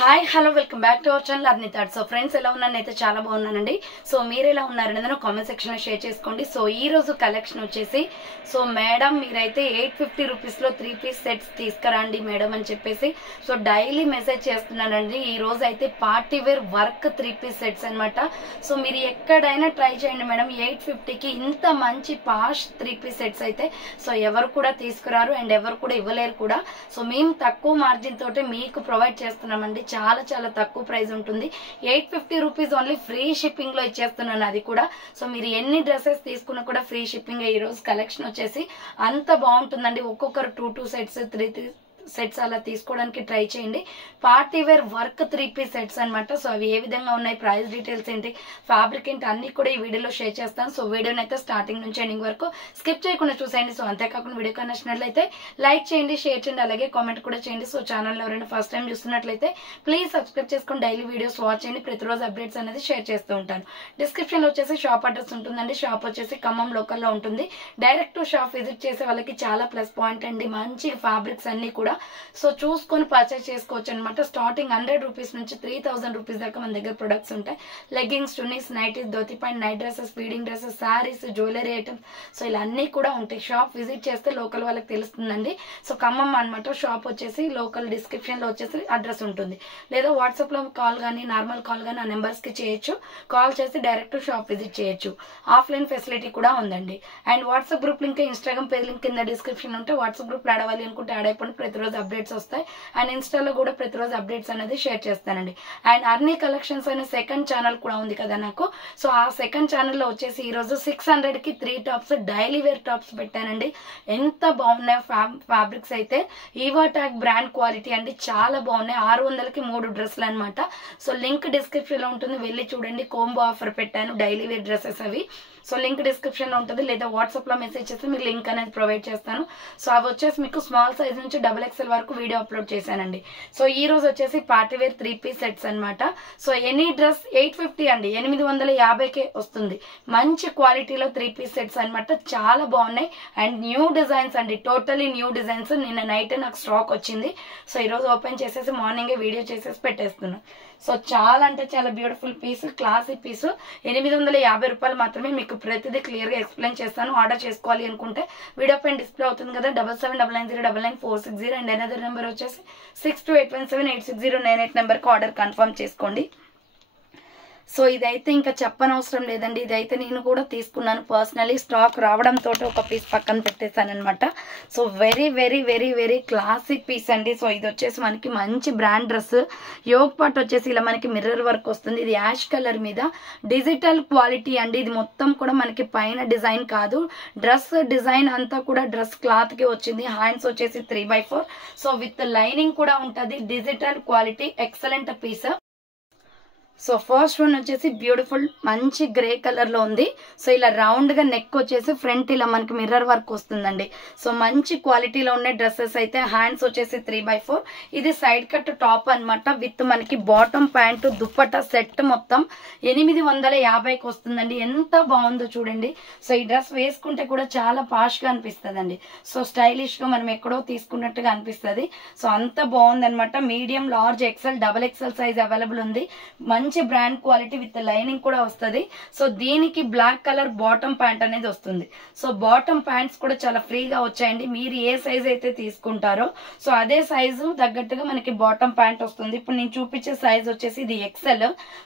Hi hello welcome back to our channel అర్ని thoughts. So friends ఎలా ఉన్నాను అయితే చాలా బాగున్నానండి. సో మీరు ఎలా ఉన్నారనేది కామెంట్ సెక్షన్ లో షేర్ చేసుకోండి. సో ఈ రోజు కలెక్షన్ వచ్చేసి సో మేడం మీరైతే 850 రూపీస్ లో 3 పీస్ సెట్స్ తీసుకురండి మేడం అని చెప్పేసి సో డైలీ మెసేజ్ చేస్తున్నానండి. ఈ రోజు అయితే పార్టీ వేర్ వర్క్ 3 పీస్ సెట్స్ అనమాట. సో మీరు ఎక్కడైనా ట్రై చేయండి మేడం, 850కి ఇంత మంచి పాష్ 3 పీస్ సెట్స్ అయితే సో ఎవరు కూడా తీసుకురారు అండ్ ఎవరు కూడా ఇవ్వలేరు కూడా. సో మేము తక్కువ మార్జిన్ తోటి మీకు ప్రొవైడ్ చేస్తున్నామండి. చాలా చాలా తక్కువ ప్రైస్ ఉంటుంది. 850 రూపీస్ ఓన్లీ ఫ్రీ షిప్పింగ్ లో ఇచ్చేస్తున్నాను అది కూడా. సో మీరు ఎన్ని డ్రెస్సెస్ తీసుకున్నా కూడా ఫ్రీ షిప్పింగ్. ఈ రోజు కలెక్షన్ వచ్చేసి అంత బాగుంటుందండి. ఒక్కొక్కరు 2 సెట్స్ 3 సెట్స్ అలా తీసుకోవడానికి ట్రై చేయండి. పార్టీ వేర్ వర్క్ 3 పీస్ సెట్స్ అనమాట. సో అవి ఏ విధంగా ఉన్నాయి, ప్రైస్ డీటెయిల్స్ ఏంటి, ఫ్యాబ్రిక్ ఏంటి అన్ని కూడా ఈ వీడియోలో షేర్ చేస్తాను. సో వీడియోని అయితే స్టార్టింగ్ నుంచి ఎండింగ్ వరకు స్కిప్ చేయకుండా చూసేయండి. సో అంతేకాకుండా వీడియో నచ్చినట్లయితే లైక్ చేయండి, షేర్ చేయండి, అలాగే కామెంట్ కూడా చేయండి. సో ఛానల్ ఎవరైనా ఫస్ట్ టైం చూస్తున్నట్లయితే ప్లీజ్ సబ్స్క్రైబ్ చేసుకొని డైలీ వీడియోస్ వాచ్ చేయండి. ప్రతిరోజు అప్డేట్స్ అనేది షేర్ చేస్తూ ఉంటాను. డిస్క్రిప్షన్ లో వచ్చేసి షాప్ అడ్రస్ ఉంటుందండి. షాప్ వచ్చేసి ఖమ్మం లోకల్లో ఉంటుంది. డైరెక్ట్ షాప్ విజిట్ చేసే వాళ్ళకి చాలా ప్లస్ పాయింట్ అండి. మంచి ఫ్యాబ్రిక్స్ అన్ని కూడా సో చూసుకొని పర్చేస్ చేసుకోవచ్చు అనమాట. స్టార్టింగ్ 100 రూపీస్ నుంచి 3000 రూపీస్ దాకా మన దగ్గర ప్రొడక్ట్స్ ఉంటాయి. Leggings, chunnis, nighties, dhoti point, night dresses, feeding dresses, saris, jewellery items so ఇలా అన్ని కూడా ఉంటాయి. షాప్ విజిట్ చేస్తే లోకల్ వాళ్ళకి తెలుస్తుందండి. సో ఖమ్మం అనమాట. షాప్ వచ్చేసి లోకల్ డిస్క్రిప్షన్ లో వచ్చేసి అడ్రస్ ఉంటుంది. లేదా వాట్సాప్ లో కాల్ కానీ నార్మల్ కాల్ కానీ ఆ నెంబర్స్ కి చేయొచ్చు. కాల్ చేసి డైరెక్ట్ షాప్ విజిట్ చేయొచ్చు. ఆఫ్లైన్ ఫెసిలిటీ కూడా ఉందండి. And WhatsApp group link, Instagram page link కింద డిస్క్రిప్షన్ ఉంటే వాట్సాప్ గ్రూప్ యాడ్ అవ్వాలి అనుకుంటే యాడ్ అయిపోండి. ప్రతిరోజు అప్డేట్స్ వస్తాయి. అండ్ ఇన్స్టాలో కూడా ప్రతిరోజు అప్డేట్స్ అనేది షేర్ చేస్తానండి. అండ్ అర్నీ కలెక్షన్స్ అనే సెకండ్ ఛానల్ కూడా ఉంది కదా నాకు. సో ఆ సెకండ్ ఛానల్లో వచ్చేసి ఈ రోజు 600కి 3 టాప్స్ డైలీ వేర్ టాప్స్ పెట్టానండి. ఎంత బాగున్నాయి ఫ్యాబ్రిక్స్ అయితే. ఈవా ట్యాగ్ బ్రాండ్ క్వాలిటీ అండి, చాలా బాగున్నాయి. 600కి 3 డ్రెస్సులు అనమాట. సో లింక్ డిస్క్రిప్షన్ లో ఉంటుంది, వెళ్ళి చూడండి. కోంబో ఆఫర్ పెట్టాను డైలీ వేర్ డ్రెస్సెస్ అవి. సో లింక్ డిస్క్రిప్షన్ లో ఉంటుంది, లేదా వాట్సాప్ లో మెసేజ్ చేస్తే మీకు లింక్ అనేది ప్రొవైడ్ చేస్తాను. సో అవి వచ్చేసి మీకు స్మాల్ సైజ్ నుంచి XXL వరకు వీడియో అప్లోడ్ చేశానండి. సో ఈ రోజు వచ్చేసి పార్టీ వేర్ 3 పీస్ సెట్స్ అనమాట. సో ఎనీ డ్రెస్ 850 అండి, 850కే వస్తుంది. మంచి క్వాలిటీలో 3 పీస్ సెట్స్ అనమాట. చాలా బాగున్నాయి అండ్ న్యూ డిజైన్స్ అండి, టోటలీ న్యూ డిజైన్స్. నిన్న నైట్ నాకు స్టాక్ వచ్చింది. సో ఈ రోజు ఓపెన్ చేసేసి మార్నింగే వీడియో చేసేసి పెట్టేస్తున్నాను. సో చాలా అంటే చాలా బ్యూటిఫుల్ పీస్, క్లాసీ పీస్. 850 రూపాయలు మాత్రమే. మీకు ప్రతిదీ క్లియర్ గా ఎక్స్ప్లెయిన్ చేస్తాను. ఆర్డర్ చేసుకోవాలి అనుకుంటే వీడియో పైన డిస్ప్లే అవుతుంది కదా, 7799099460 అండ్ అనదర్ నెంబర్ వచ్చేసి 6281786098 నెంబర్ కి ఆర్డర్ కన్ఫర్మ్ చేసుకోండి. సో ఇదైతే ఇంకా చెప్పనవసరం లేదండి. ఇదైతే నేను కూడా తీసుకున్నాను పర్సనలీ. స్టాక్ రావడంతో ఒక పీస్ పక్కన పెట్టేశాను అనమాట. So very very very very classy piece అండి. సో ఇది వచ్చేసి మనకి మంచి బ్రాండ్ డ్రెస్. యోగ్ పార్ట్ వచ్చేసి ఇలా మనకి మిర్రర్ వర్క్ వస్తుంది. ఇది యాష్ కలర్ మీద డిజిటల్ క్వాలిటీ అండి. ఇది మొత్తం కూడా మనకి పైన డిజైన్ కాదు, డ్రెస్ డిజైన్ అంతా కూడా డ్రెస్ క్లాత్ కి వచ్చింది. హ్యాండ్స్ వచ్చేసి 3/4. సో విత్ లైనింగ్ కూడా ఉంటుంది. Digital quality excellent piece. So first one వచ్చేసి బ్యూటిఫుల్ మంచి గ్రే కలర్ లో ఉంది. సో ఇలా రౌండ్ గా నెక్ వచ్చేసి ఫ్రంట్ ఇలా మనకి మిర్రర్ వర్క్ వస్తుందండి. సో మంచి క్వాలిటీలో ఉన్న డ్రెస్సెస్ అయితే. హ్యాండ్స్ వచ్చేసి 3/4. ఇది సైడ్ కట్ టాప్ అనమాట. విత్ మనకి బాటమ్ ప్యాంట్ దుప్పట్టా సెట్ మొత్తం 850కి వస్తుందండి. ఎంత బాగుందో చూడండి. సో ఈ డ్రెస్ వేసుకుంటే కూడా చాలా పాష్ గా అనిపిస్తుంది. సో స్టైలిష్ గా మనం ఎక్కడో తీసుకున్నట్టుగా అనిపిస్తుంది. సో అంత బాగుంది అనమాట. Medium, large, XL, XXL size available ఉంది. మంచి బ్రాండ్ క్వాలిటీ విత్ లైనింగ్ కూడా వస్తుంది. సో దీనికి బ్లాక్ కలర్ బాటమ్ ప్యాంట్ అనేది వస్తుంది. సో బాటమ్ ప్యాంట్స్ కూడా చాలా ఫ్రీగా వచ్చాయండి. మీరు ఏ సైజ్ అయితే తీసుకుంటారో సో అదే సైజు తగ్గట్టుగా మనకి బాటమ్ ప్యాంట్ వస్తుంది. ఇప్పుడు నేను చూపించే సైజ్ వచ్చేసి ఇది XL.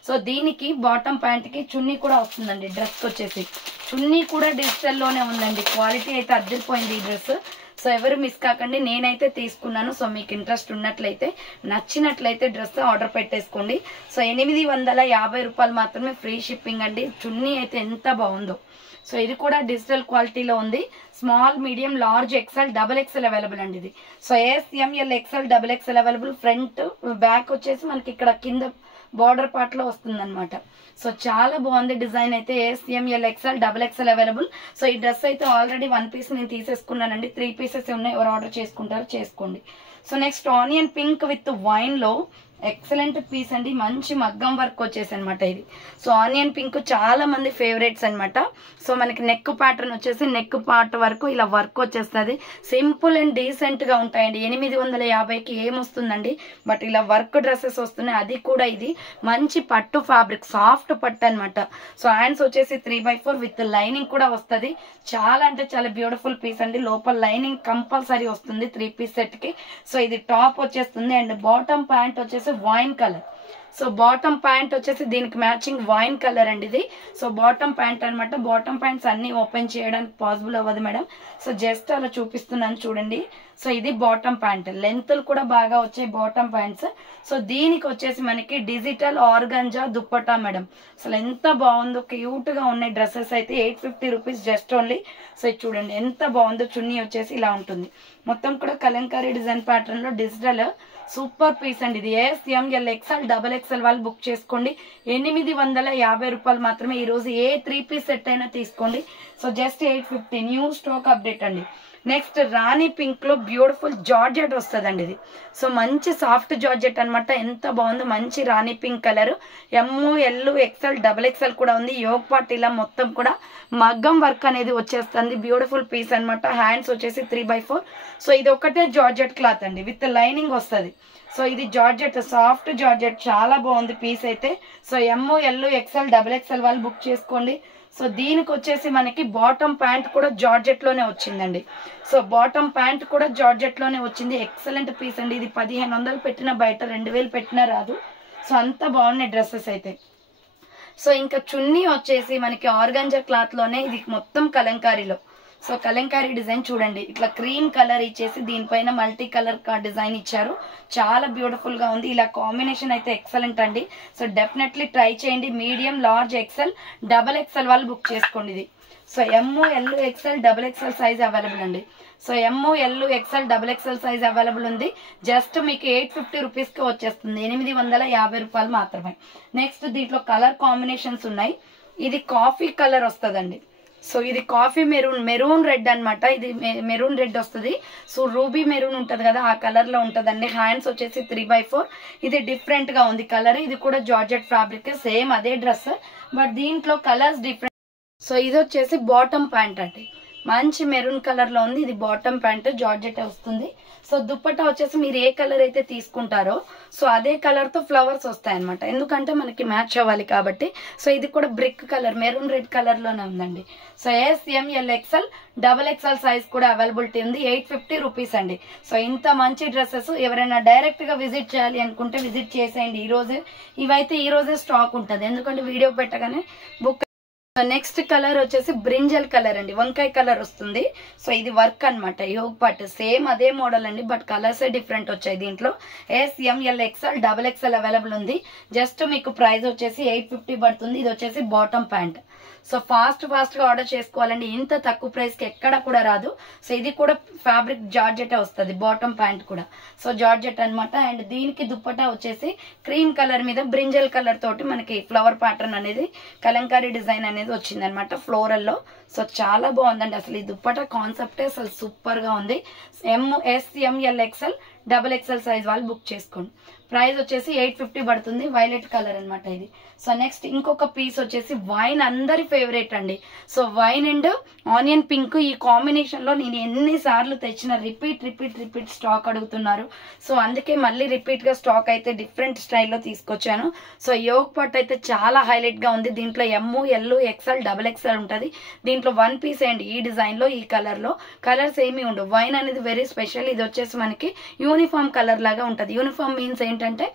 సో దీనికి బాటమ్ ప్యాంట్ కి చున్నీ కూడా వస్తుందండి. డ్రెస్ వచ్చేసి చున్నీ కూడా డిజిటల్ లోనే ఉందండి. క్వాలిటీ అయితే అదిరిపోయింది ఈ డ్రెస్. సో ఎవరు మిస్ కాకండి. నేనైతే తీసుకున్నాను. సో మీకు ఇంట్రెస్ట్ ఉన్నట్లయితే, నచ్చినట్లయితే డ్రెస్ ఆర్డర్ పెట్టేసుకోండి. సో 850 రూపాయలు మాత్రమే ఫ్రీ షిప్పింగ్ అండి. చున్నీ అయితే ఎంత బాగుందో. సో ఇది కూడా డిజిటల్ క్వాలిటీలో ఉంది. Small, medium, large, XL, XXL available అండి ఇది. So SML, XL, XXL available. Front, back వచ్చేసి మనకి ఇక్కడ కింద బార్డర్ పార్ట్ లో వస్తుంది అనమాట. సో చాలా బాగుంది డిజైన్ అయితే. SML, XL, XXL available. So ఈ డ్రెస్ అయితే ఆల్రెడీ 1 పీస్ నేను తీసేసుకున్నానండి. 3 పీసెస్ ఉన్నాయి. ఎవరు ఆర్డర్ చేసుకుంటారో చేసుకోండి. So next onion pink with wine లో ఎక్సలెంట్ పీస్ అండి, మంచి మగ్గం వర్క్ వచ్చేసి అనమాట ఇది. సో ఆనియన్ పింక్ చాలా మంది ఫేవరెట్స్ అనమాట. సో మనకి నెక్ ప్యాటర్న్ వచ్చేసి నెక్ పార్ట్ వరకు ఇలా వర్క్ వచ్చేస్తుంది. సింపుల్ అండ్ డీసెంట్ గా ఉంటాయండి. 850కి ఏమొస్తుందండి, బట్ ఇలా వర్క్ డ్రెస్సెస్ వస్తున్నాయి. అది కూడా ఇది మంచి పట్టు ఫ్యాబ్రిక్, సాఫ్ట్ పట్టు అనమాట. సో హ్యాండ్స్ వచ్చేసి 3/4 విత్ లైనింగ్ కూడా వస్తుంది. చాలా అంటే చాలా బ్యూటిఫుల్ పీస్ అండి. లోపల లైనింగ్ కంపల్సరీ వస్తుంది 3 పీస్ సెట్ కి. సో ఇది టాప్ వచ్చేస్తుంది అండ్ బాటమ్ ప్యాంట్ వచ్చేసి wine colour. So bottom pant వచ్చేసి దీనికి మ్యాచింగ్ వైన్ కలర్ అండి ఇది. సో బాటమ్ ప్యాంట్ అనమాట. బాటమ్ ప్యాంట్స్ అన్ని ఓపెన్ చేయడానికి పాసిబుల్ అవ్వదు మేడం. సో జస్ట్ అలా చూపిస్తున్నాను చూడండి. సో ఇది బాటమ్ ప్యాంట్, లెంత్లు కూడా బాగా వచ్చాయి బాటమ్ ప్యాంట్స్. సో దీనికి వచ్చేసి మనకి డిజిటల్ ఆర్గంజా దుప్పటా మేడం. అసలు ఎంత బాగుందో, క్యూట్ గా ఉన్నాయి డ్రెస్సెస్ అయితే. 850 రూపీస్ జస్ట్ ఓన్లీ. సో ఇది చూడండి ఎంత బాగుందో. చున్నీ వచ్చేసి ఇలా ఉంటుంది, మొత్తం కూడా కలంకారీ డిజైన్ ప్యాటర్న్ లో డిజిటల్ సూపర్ పీస్ అండి ఇది. SML XL XXL వాళ్ళు బుక్ చేసుకోండి. 850 రూపాయలు మాత్రమే. ఈ రోజు ఏ 3 పీస్ సెట్ అయినా తీసుకోండి. So just 850, new stock update అండి. నెక్స్ట్ రాణి పింక్ లో బ్యూటిఫుల్ జార్జెట్ వస్తుందండి ఇది. సో మంచి సాఫ్ట్ జార్జెట్ అనమాట. ఎంత బాగుందో, మంచి rani pink colour. ML XL XXL కూడా ఉంది. యోగ్ పార్ట్ ఇలా మొత్తం కూడా మగ్గం వర్క్ అనేది వచ్చేస్తుంది. బ్యూటిఫుల్ పీస్ అనమాట. హ్యాండ్స్ వచ్చేసి 3/4. సో ఇది ఒకటే జార్జెట్ క్లాత్ అండి, విత్ లైనింగ్ వస్తుంది. సో ఇది జార్జెట్, సాఫ్ట్ జార్జెట్, చాలా బాగుంది పీస్ అయితే. సో ML XL XXL వాళ్ళు బుక్ చేసుకోండి. సో దీనికి వచ్చేసి మనకి బాటమ్ ప్యాంట్ కూడా జార్జెట్ లోనే వచ్చిందండి. సో బాటమ్ ప్యాంట్ కూడా జార్జెట్ లోనే వచ్చింది. ఎక్సలెంట్ పీస్ అండి ఇది. 1500 పెట్టిన బయట 2000 పెట్టినా రాదు. సో అంత బాగున్నాయి డ్రెస్సెస్ అయితే. సో ఇంకా చున్నీ వచ్చేసి మనకి ఆర్గంజా క్లాత్ లోనే, ఇది మొత్తం కలంకారీలో. సో కలంకారీ డిజైన్ చూడండి, ఇట్లా క్రీమ్ కలర్ ఇచ్చేసి దీనిపైన మల్టీ కలర్ డిజైన్ ఇచ్చారు. చాలా బ్యూటిఫుల్ గా ఉంది. ఇలా కాంబినేషన్ అయితే ఎక్సలెంట్ అండి. సో డెఫినెట్లీ ట్రై చేయండి. మీడియం, లార్జ్, XL XXL వాళ్ళు బుక్ చేసుకోండి ఇది. So ML XL XXL size available అండి. So ML XL XXL size available ఉంది. జస్ట్ మీకు 850 రూపీస్ కి వచ్చేస్తుంది. 850 రూపాయలు మాత్రమే. నెక్స్ట్ దీంట్లో కలర్ కాంబినేషన్స్ ఉన్నాయి. ఇది కాఫీ కలర్ వస్తుందండి. సో ఇది కాఫీ మెరూన్ రెడ్ అనమాట. ఇది మెరూన్ రెడ్ వస్తుంది. సో రూబీ మెరూన్ ఉంటది కదా, ఆ కలర్ లో ఉంటదండి. హ్యాండ్స్ వచ్చేసి 3/4. ఇది డిఫరెంట్ గా ఉంది కలర్. ఇది కూడా జార్జెట్ ఫ్యాబ్రిక్, సేమ్ అదే డ్రెస్, బట్ దీంట్లో కలర్స్ డిఫరెంట్. సో ఇది వచ్చేసి బాటమ్ ప్యాంట్ అండి, మంచి మెరూన్ కలర్ లో ఉంది. ఇది బాటమ్ ప్యాంట్, జార్జెట్ వస్తుంది. సో దుప్పట్టా వచ్చేసి మీరు ఏ కలర్ అయితే తీసుకుంటారో సో అదే కలర్ తో ఫ్లవర్స్ వస్తాయి అనమాట, ఎందుకంటే మనకి మ్యాచ్ అవ్వాలి కాబట్టి. సో ఇది కూడా brick colour, maroon red colour లోనే ఉందండి. So SML XL XXL size కూడా అవైలబిలిటీ ఉంది. 850 రూపీస్ అండి. సో ఇంత మంచి డ్రెస్సెస్ ఎవరైనా డైరెక్ట్ గా విజిట్ చేయాలి అనుకుంటే విజిట్ చేసేయండి. ఈ రోజే ఇవైతే ఈ రోజే స్టాక్ ఉంటుంది, ఎందుకంటే వీడియో పెట్టగానే బుక్. నెక్స్ట్ కలర్ వచ్చేసి బ్రింజల్ కలర్ అండి, వంకాయ కలర్ వస్తుంది. సో ఇది వర్క్ అనమాట, యోగ్ పార్ట్ సేమ్ అదే మోడల్ అండి, బట్ కలర్స్ డిఫరెంట్ వచ్చాయి దీంట్లో. SML XL XXL అవైలబుల్ ఉంది. జస్ట్ మీకు ప్రైస్ వచ్చేసి 850 పడుతుంది. ఇది వచ్చేసి బాటమ్ ప్యాంట్. సో ఫాస్ట్ గా ఆర్డర్ చేసుకోవాలండి, ఇంత తక్కువ ప్రైస్ కి ఎక్కడ కూడా రాదు. సో ఇది కూడా ఫ్యాబ్రిక్ జార్జెట్ వస్తుంది, బాటమ్ ప్యాంట్ కూడా. సో జార్జెట్ అనమాట. అండ్ దీనికి దుప్పటా వచ్చేసి క్రీమ్ కలర్ మీద బ్రింజల్ కలర్ తోటి మనకి ఫ్లవర్ ప్యాటర్న్ అనేది, కలంకారీ డిజైన్ అనేది వచ్చింది అనమాట ఫ్లోరల్ లో. సో చాలా బాగుందండి అసలు ఈ దుప్పటా కాన్సెప్టే అసలు సూపర్ గా ఉంది. SML XL XXL సైజ్ వాళ్ళు బుక్ చేసుకోండి. ప్రైస్ వచ్చేసి 850 పడుతుంది. వైలెట్ కలర్ అనమాట ఇది. సో నెక్స్ట్ ఇంకొక పీస్ వచ్చేసి వైన్, అందరి ఫేవరెట్ అండి. So wine and onion pink ఈ కాంబినేషన్ లో నేను ఎన్నిసార్లు తెచ్చిన రిపీట్ స్టాక్ అడుగుతున్నారు. సో అందుకే మళ్ళీ రిపీట్ గా స్టాక్ అయితే డిఫరెంట్ స్టైల్లో తీసుకొచ్చాను. సో యోగ్ పార్ట్ అయితే చాలా హైలైట్ గా ఉంది. దీంట్లో ML XL XXL ఉంటది. దీంట్లో 1 పీస్ అండి ఈ డిజైన్ లో, ఈ కలర్ లో. కలర్స్ ఏమి ఉండవు. వైన్ అనేది వెరీ స్పెషల్. ఇది వచ్చేసి మనకి యూనిఫామ్ కలర్ లాగా ఉంటది. యూనిఫామ్ మీన్స్ ఏంటంటే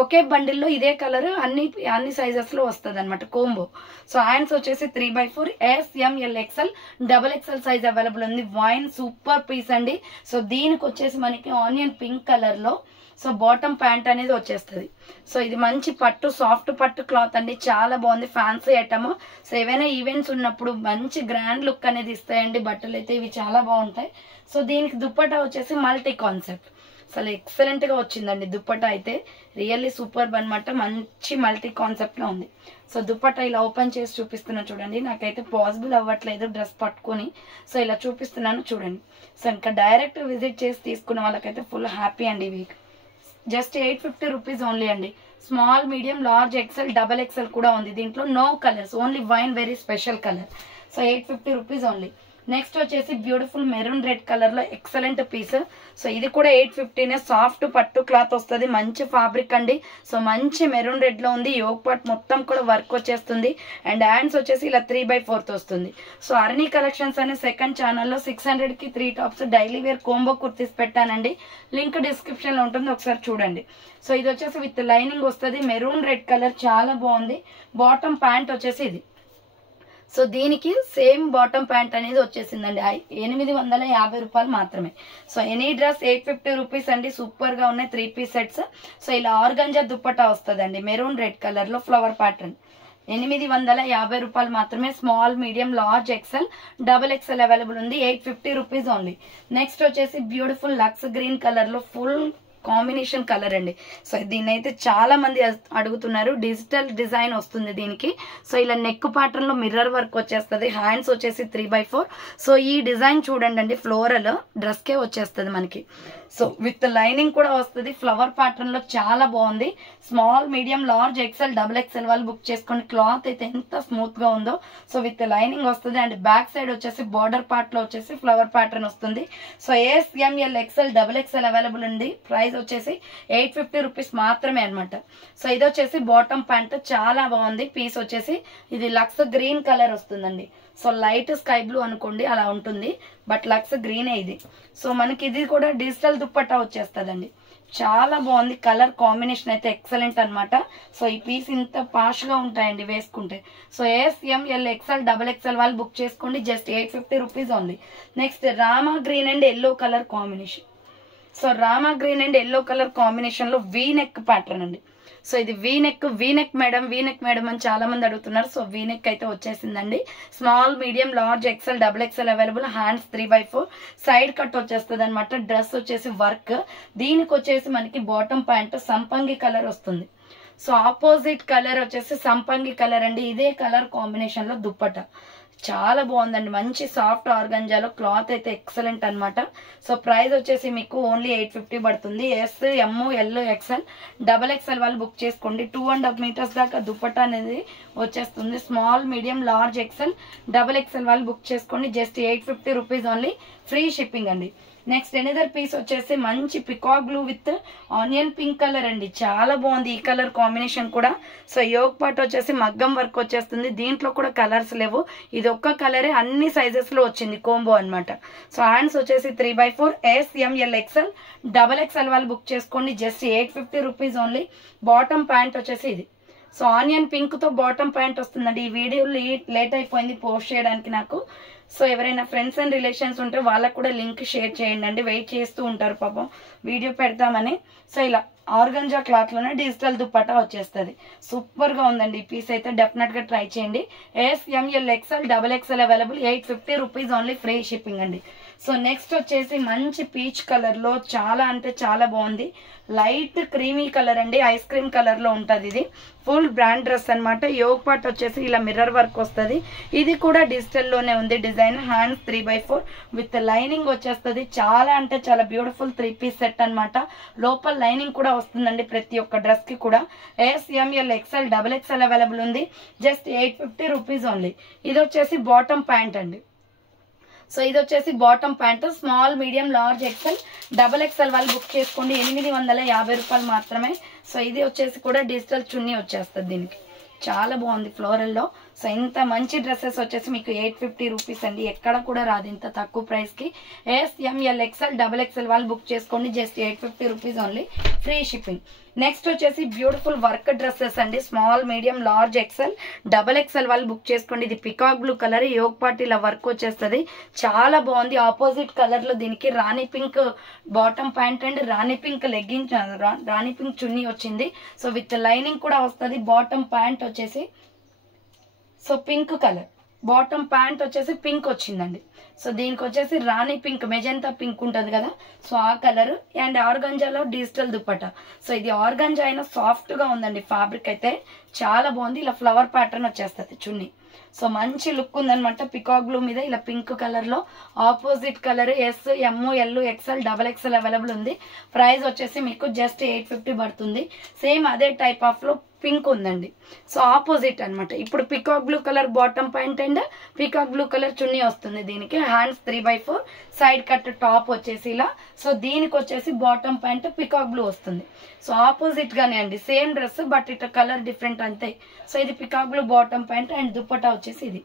ఒకే బండిల్లో ఇదే కలర్ అన్ని సైజెస్ లో వస్తుంది అనమాట, కోంబో. సో హ్యాండ్స్ వచ్చేసి 3/4. SML XL XXL size available ఉంది. వైన్ సూపర్ పీస్ అండి. సో దీనికి వచ్చేసి మనకి ఆనియన్ పింక్ కలర్ లో సో బాటమ్ ప్యాంట్ అనేది వచ్చేస్తుంది. సో ఇది మంచి పట్టు, సాఫ్ట్ పట్టు క్లాత్ అండి, చాలా బాగుంది. Fancy item. సో ఏవైనా ఈవెంట్స్ ఉన్నప్పుడు మంచి గ్రాండ్ లుక్ అనేది ఇస్తాయండి బట్టలు అయితే, ఇవి చాలా బాగుంటాయి. సో దీనికి దుప్పటా వచ్చేసి మల్టీ కాన్సెప్ట్, అసలు ఎక్సలెంట్ గా వచ్చిందండి దుప్పటా అయితే, రియల్లీ సూపర్ అనమాట. మంచి మల్టీ కాన్సెప్ట్ లో ఉంది. సో దుప్పటా ఇలా ఓపెన్ చేసి చూపిస్తున్నా చూడండి. నాకైతే పాసిబుల్ అవ్వట్లేదు డ్రెస్ పట్టుకొని, సో ఇలా చూపిస్తున్నాను చూడండి. సో ఇంకా డైరెక్ట్ విజిట్ చేసి తీసుకున్న వాళ్ళకైతే ఫుల్ హ్యాపీ అండి. వీక్ జస్ట్ 850 రూపీస్ ఓన్లీ అండి. Small, medium, large, XL, double XL కూడా ఉంది. దీంట్లో no colours, only wine, very special colour. So 850 rupees only. Next వచ్చేసి బ్యూటిఫుల్ మెరూన్ రెడ్ కలర్ లో ఎక్సలెంట్ పీస్. సో ఇది కూడా 850నే. సాఫ్ట్ పట్టు క్లాత్ వస్తుంది, మంచి ఫ్యాబ్రిక్ అండి. సో మంచి మెరూన్ రెడ్ లో ఉంది. యోగ్ పార్ట్ మొత్తం కూడా వర్క్ వచ్చేస్తుంది అండ్ హ్యాండ్స్ వచ్చేసి ఇలా 3/4 వస్తుంది. సో అర్నీ కలెక్షన్స్ అనే సెకండ్ ఛానల్లో 600కి 3 tops daily wear combo kurtis పెట్టానండి. లింక్ డిస్క్రిప్షన్ లో ఉంటుంది, ఒకసారి చూడండి. సో ఇది వచ్చేసి విత్ లైనింగ్ వస్తుంది, మెరూన్ రెడ్ కలర్, చాలా బాగుంది. బాటమ్ ప్యాంట్ వచ్చేసి ఇది. సో దీనికి సేమ్ బాటమ్ ప్యాంట్ అనేది వచ్చేసిందండి. 850 రూపాయలు మాత్రమే. సో ఎనీ డ్రెస్ 850 రూపీస్ అండి. సూపర్ గా ఉన్నాయి 3 పీస్ సెట్స్. సో ఇలా ఆర్గంజా దుప్పటా వస్తుందండి మెరూన్ రెడ్ కలర్ లో ఫ్లవర్ ప్యాటర్న్. 850 రూపాయలు మాత్రమే. Small, medium, large, XL, double XL available ఉంది. 850 రూపీస్ ఓన్లీ. నెక్స్ట్ వచ్చేసి బ్యూటిఫుల్ లక్స్ గ్రీన్ కలర్ లో ఫుల్ కాంబినేషన్ కలర్ అండి. సో దీన్ని అయితే చాలా మంది అడుగుతున్నారు. డిజిటల్ డిజైన్ వస్తుంది దీనికి. సో ఇలా నెక్ ప్యాటర్న్ లో మిర్రర్ వర్క్ వచ్చేస్తుంది. హ్యాండ్స్ వచ్చేసి 3/4. సో ఈ డిజైన్ చూడండి అండి, ఫ్లోరల్ డ్రెస్ కే వచ్చేస్తుంది మనకి. సో విత్ లైనింగ్ కూడా వస్తుంది. ఫ్లవర్ ప్యాటర్న్ లో చాలా బాగుంది. Small, medium, large, XL, double XL వాళ్ళు బుక్ చేసుకోండి. క్లాత్ అయితే ఎంత స్మూత్ గా ఉందో. సో విత్ లైనింగ్ వస్తుంది అండ్ బ్యాక్ సైడ్ వచ్చేసి బార్డర్ పార్ట్ లో వచ్చేసి ఫ్లవర్ ప్యాటర్న్ వస్తుంది. So S, M L, XL, double XL available ఉంది. ప్రైస్ వచ్చేసి 850 రూపీస్ మాత్రమే అనమాట. సో ఇది వచ్చేసి బాటమ్ ప్యాంట్, చాలా బాగుంది. పీస్ వచ్చేసి ఇది లక్స్ గ్రీన్ కలర్ వస్తుందండి. సో లైట్ స్కై బ్లూ అనుకోండి, అలా ఉంటుంది. బట్ లక్స్ గ్రీనే ఇది. సో మనకి ఇది కూడా డిజిటల్ దుప్పట్టా వచ్చేస్తుందండి. చాలా బాగుంది. కలర్ కాంబినేషన్ అయితే ఎక్సలెంట్ అనమాట. సో ఈ పీస్ ఇంత పాష్ గా ఉంటాయండి వేసుకుంటే. So S, M L, XL, double XL వాళ్ళు బుక్ చేసుకోండి. Just 850 rupees only. Next Rama green and yellow colour combination. So Rama green and yellow colour combination లో వీ నెక్ ప్యాటర్న్ అండి. సో ఇది వీ నెక్ మేడం అని చాలా మంది అడుగుతున్నారు. సో వీ నెక్ అయితే వచ్చేసిందండి. Small, medium, large, XL, double XL available. Hands 3/4. Side cut వచ్చేస్తుంది అనమాట. డ్రెస్ వచ్చేసి వర్క్. దీనికి వచ్చేసి మనకి బాటమ్ ప్యాంట్ సంపంగి కలర్ వస్తుంది. సో ఆపోజిట్ కలర్ వచ్చేసి సంపంగి కలర్ అండి. ఇదే కలర్ కాంబినేషన్ లో దుప్పట చాలా బాగుందండి. మంచి సాఫ్ట్ ఆర్గంజాలో క్లాత్ అయితే ఎక్సలెంట్ అనమాట. సో ప్రైస్ వచ్చేసి మీకు ఓన్లీ 850 పడుతుంది. S, M, L, XL, double XL వాళ్ళు బుక్ చేసుకోండి. 2.5 మీటర్స్ దాకా దుప్పట్టా అనేది వచ్చేస్తుంది. Small, medium, large, XL, double XL వాళ్ళు బుక్ చేసుకోండి. Just 850 rupees only. Free shipping అండి. నెక్స్ట్ ఎనదర్ పీస్ వచ్చేసి మంచి peacock blue with onion pink colour అండి. చాలా బాగుంది ఈ కలర్ కాంబినేషన్ కూడా. సో యోగ్ పార్ట్ వచ్చేసి మగ్గం వర్క్ వచ్చేస్తుంది. దీంట్లో కూడా కలర్స్ లేవు, ఇది ఒక్క కలరే అన్ని సైజెస్ లో వచ్చింది, కోంబో అనమాట. సో హ్యాండ్స్ వచ్చేసి 3/4. S, M L, XL, double XL వాళ్ళు బుక్ చేసుకోండి. Just 850 rupees only. Bottom pant వచ్చేసి ఇది. సో ఆనియన్ పింక్ తో బాటమ్ ప్యాంట్ వస్తుందండి. ఈ వీడియో లేట్ అయిపోయింది పోస్ట్ చేయడానికి నాకు. సో ఎవరైనా ఫ్రెండ్స్ అండ్ రిలేషన్స్ ఉంటే వాళ్ళకు కూడా లింక్ షేర్ చేయండి అండి. వెయిట్ చేస్తూ ఉంటారు పాపం, వీడియో పెడతామని. సో ఇలా ఆర్గంజా క్లాత్ లోనే డిజిటల్ దుప్పట్టా వచ్చేస్తుంది. సూపర్ గా ఉందండి ఈ పీస్ అయితే, డెఫినెట్ గా ట్రై చేయండి. S, M L, XL, double XL available. 850 rupees only. Free shipping అండి. సో నెక్స్ట్ వచ్చేసి మంచి పీచ్ కలర్ లో చాలా అంటే చాలా బాగుంది. లైట్ క్రీమీ కలర్ అండి, ఐస్ క్రీమ్ కలర్ లో ఉంటది. ఇది ఫుల్ బ్రాండ్ డ్రెస్ అనమాట. యోగ్ పార్ట్ వచ్చేసి ఇలా మిర్రర్ వర్క్ వస్తుంది. ఇది కూడా డిజిటల్ లోనే ఉంది డిజైన్. హ్యాండ్స్ 3/4 విత్ లైనింగ్ వచ్చేస్తుంది. చాలా అంటే చాలా బ్యూటిఫుల్ 3 పీస్ సెట్ అనమాట. లోపల లైనింగ్ కూడా వస్తుందండి ప్రతి ఒక్క డ్రెస్ కి కూడా. S, M L, XL, double XL available ఉంది. Just 850 rupees only. ఇది వచ్చేసి బాటమ్ ప్యాంట్ అండి. సో ఇది వచ్చేసి bottom pant. Small, medium, large, XL, double XL వాళ్ళు బుక్ చేసుకోండి. 850 రూపాయలు మాత్రమే. సో ఇది వచ్చేసి కూడా డిజిటల్ చున్నీ వచ్చేస్తుంది దీనికి. చాలా బాగుంది ఫ్లోరల్ లో. సో ఇంత మంచి డ్రెస్సెస్ వచ్చేసి మీకు 850 రూపీస్ అండి. ఎక్కడ కూడా రాదు ఇంత తక్కువ ప్రైస్ కి. S, M L, XL, double XL వాళ్ళు బుక్ చేసుకోండి. Just 850 rupees only. Free shipping. Next వచ్చేసి బ్యూటిఫుల్ వర్క్ డ్రెస్సెస్ అండి. Small, medium, large, XL, double XL వాళ్ళు బుక్ చేసుకోండి. ఇది peacock blue colour, yoke part ఇలా వర్క్ వచ్చేస్తుంది. చాలా బాగుంది. ఆపోజిట్ కలర్ లో దీనికి rani pink bottom pant and rani pink legging, rani pink chunni వచ్చింది. సో విత్ లైనింగ్ కూడా వస్తుంది. బాటమ్ ప్యాంట్ వచ్చేసి so pink colour, bottom pant వచ్చేసి పింక్ వచ్చిందండి. సో దీనికి వచ్చేసి రాణి పింక్, మెజెంతా పింక్ ఉంటుంది కదా, సో ఆ కలర్. అండ్ ఆర్గంజాలో డిజిటల్ దుప్పట. సో ఇది ఆర్గంజా అయినా సాఫ్ట్ గా ఉందండి ఫ్యాబ్రిక్ అయితే చాలా బాగుంది. ఇలా ఫ్లవర్ ప్యాటర్న్ వచ్చేస్తుంది చున్నీ. సో మంచి లుక్ ఉందనమాట. పికాక్ బ్లూ మీద ఇలా పింక్ కలర్లో opposite colour yes, M, L, XL, XXL available ఉంది. ప్రైస్ వచ్చేసి మీకు జస్ట్ 850 పడుతుంది. సేమ్ అదే టైప్ ఆఫ్లో పింక్ ఉందండి. సో ఆపోజిట్ అనమాట. ఇప్పుడు peacock blue colour bottom pant and peacock blue colour chunni వస్తుంది. దీనికి హ్యాండ్స్ 3/4 సైడ్ కట్ టాప్ వచ్చేసి ఇలా. సో దీనికి వచ్చేసి బాటమ్ ప్యాంట్ పికాక్ బ్లూ వస్తుంది. సో ఆపోజిట్ గానే అండి, సేమ్ డ్రెస్ బట్ ఇట్లా కలర్ డిఫరెంట్ అంతే. సో ఇది peacock blue bottom pant and dupatta వచ్చేసి ఇది.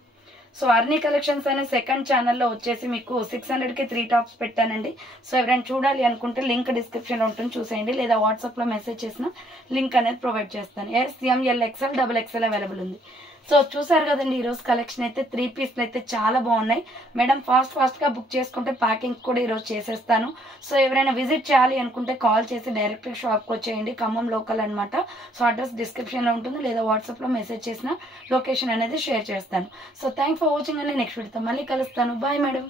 సో అర్నీ కలెక్షన్స్ అనే సెకండ్ ఛానల్లో వచ్చేసి మీకు 600కి 3 టాప్స్ పెట్టానండి. సో ఎవరైనా చూడాలి అనుకుంటే లింక్ డిస్క్రిప్షన్లో ఉంటుంది, చూసేయండి. లేదా వాట్సాప్లో మెసేజ్ చేసిన లింక్ అనేది ప్రొవైడ్ చేస్తాను. Yes, M, L, XL, XXL available ఉంది. సో చూసారు కదండి, ఈరోజు కలెక్షన్ అయితే 3 పీస్లు అయితే చాలా బాగున్నాయి. మేడం ఫాస్ట్గా బుక్ చేసుకుంటే ప్యాకింగ్ కూడా ఈరోజు చేసేస్తాను. సో ఎవరైనా విజిట్ చేయాలి అనుకుంటే కాల్ చేసి డైరెక్ట్గా షాప్కి వచ్చేయండి. ఖమ్మం లోకల్ అనమాట. సో అడ్రస్ డిస్క్రిప్షన్లో ఉంటుంది, లేదా వాట్సాప్లో మెసేజ్ చేసిన లొకేషన్ అనేది షేర్ చేస్తాను. సో థ్యాంక్స్ ఫర్ వాచింగ్ అండి. నెక్స్ట్ వీడియోతో మళ్ళీ కలుస్తాను. Bye madam.